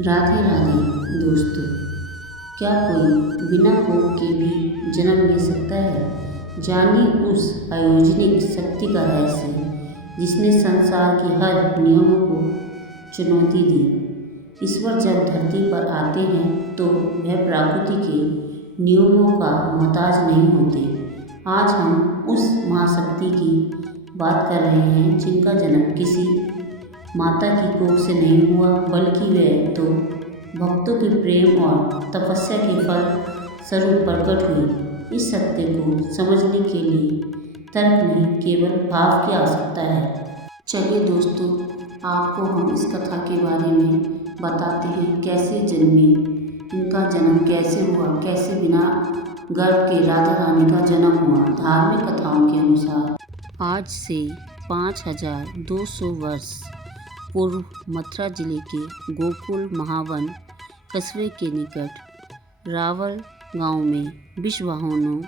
राधे राधे दोस्तों। क्या कोई बिना भोग के भी जन्म ले सकता है? जानिए उस आयोजनिक शक्ति का रहस्य जिसने संसार के हर नियमों को चुनौती दी। ईश्वर जब धरती पर आते हैं तो वह प्रकृति के नियमों का मोहताज नहीं होते। आज हम उस महाशक्ति की बात कर रहे हैं जिनका जन्म किसी माता की कोख से नहीं हुआ, बल्कि वह तो भक्तों के प्रेम और तपस्या के फल स्वरूप प्रकट हुई। इस सत्य को समझने के लिए तर्क नहीं, केवल भाव की आवश्यकता है। चलिए दोस्तों, आपको हम इस कथा के बारे में बताते हैं कैसे जन्मी, इनका जन्म कैसे हुआ, कैसे बिना गर्भ के राधा रानी का जन्म हुआ। धार्मिक कथाओं के अनुसार आज से 5200 वर्ष पूर्व मथुरा जिले के गोकुल महावन कस्बे के निकट रावल गांव में विश्ववाहनों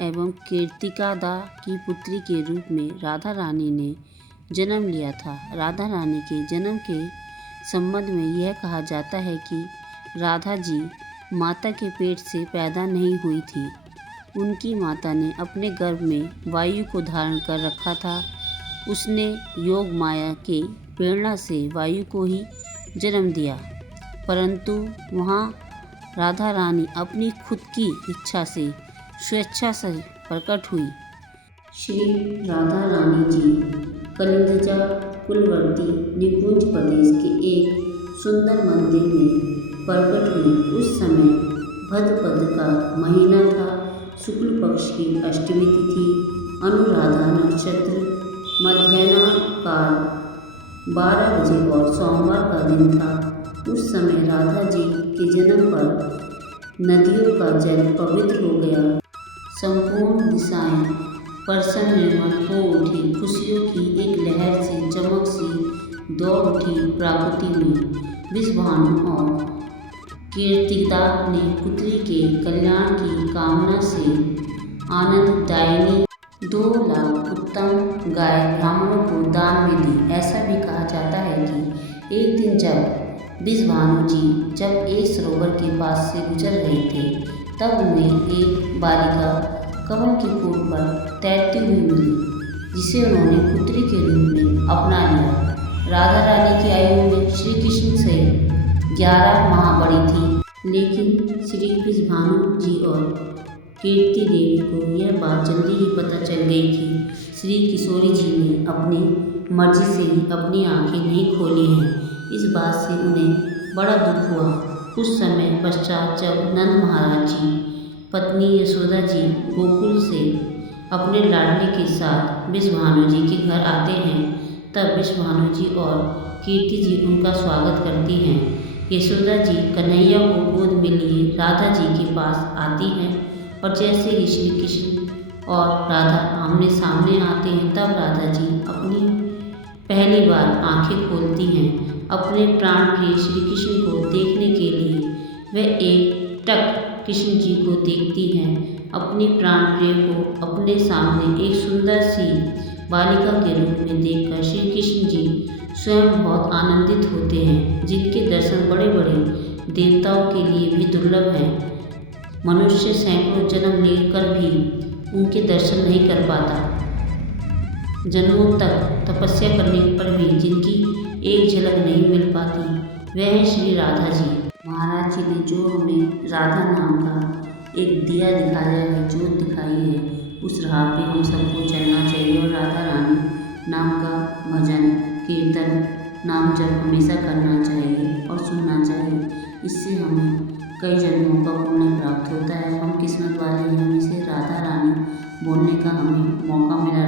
एवं कीर्तिकादा की पुत्री के रूप में राधा रानी ने जन्म लिया था। राधा रानी के जन्म के संबंध में यह कहा जाता है कि राधा जी माता के पेट से पैदा नहीं हुई थी। उनकी माता ने अपने गर्भ में वायु को धारण कर रखा था। उसने योग माया के प्रेरणा से वायु को ही जन्म दिया, परंतु वहाँ राधा रानी अपनी खुद की इच्छा से स्वेच्छा से प्रकट हुई। श्री राधा रानी जी कलिंदजा कुलवर्ती निकुंज प्रदेश के एक सुंदर मंदिर में प्रकट हुई। उस समय भद्रपद का महीना था, शुक्ल पक्ष की अष्टमी तिथि, अनुराधा नक्षत्र, मध्याह्न काल 12 बजे और सोमवार का दिन था। उस समय राधा जी के जन्म पर नदियों का जल पवित्र हो गया। संपूर्ण दिशाएं प्रसन्न निर्मल हो उठी। खुशियों की एक लहर से चमक सी दौड़ उठी प्रकृति में। विश्वभानु और कीर्तिदा ने पुत्री के कल्याण की कामना से आनंददायिनी 2 लाख उत्तम गाय ब्राह्मणों को दान में दी। ऐसा भी कहा जाता है कि एक दिन जब विश्वभानु जी जब एक सरोवर के पास से गुजर रहे थे, तब उन्हें एक बालिका कमल के फूल पर तैरती हुई मिली, जिसे उन्होंने पुत्री के रूप में अपना लिया। राधा रानी की आयु में श्री कृष्ण से 11 माह बड़ी थी, लेकिन श्री विश्वभानु जी और कीर्ति देवी को यह बात जल्दी ही पता चल गई थी। श्री किशोरी जी ने अपनी मर्जी से ही अपनी आंखें नहीं खोली हैं। इस बात से उन्हें बड़ा दुख हुआ। कुछ समय पश्चात जब नंद महाराज जी पत्नी यशोदा जी गोकुल से अपने लाडले के साथ विश्वभानु जी के घर आते हैं, तब विश्वभानु जी और कीर्ति जी उनका स्वागत करती हैं। यशोदा जी कन्हैया को गोद में लिए राधा जी के पास आती हैं और जैसे ही श्री कृष्ण और राधा आमने सामने आते हैं, तब राधा जी अपनी पहली बार आंखें खोलती हैं। अपने प्राण प्रिय श्री कृष्ण को देखने के लिए वह एक टक कृष्ण जी को देखती हैं। अपनी प्राण प्रिय को अपने सामने एक सुंदर सी बालिका के रूप में देखकर श्री कृष्ण जी स्वयं बहुत आनंदित होते हैं, जिनके दर्शन बड़े बड़े देवताओं के लिए भी दुर्लभ हैं। मनुष्य सैकड़ों जन्म लेकर भी उनके दर्शन नहीं कर पाता। जन्मों तक तपस्या करने पर भी जिनकी एक झलक नहीं मिल पाती, वह है श्री राधा जी। महाराज जी ने जो हमें राधा नाम का एक दिया दिखाया है, ज्योत दिखाई है, उस राह पे हम सबको चलना चाहिए और राधा रानी नाम का भजन कीर्तन नाम जप हमेशा करना चाहिए और सुनना चाहिए। इससे हमें कई जन्मों का पुण्य प्राप्त होता है। हम किस्मत वाले हैं, हमें से राधा रानी बोलने का हमें मौका मिला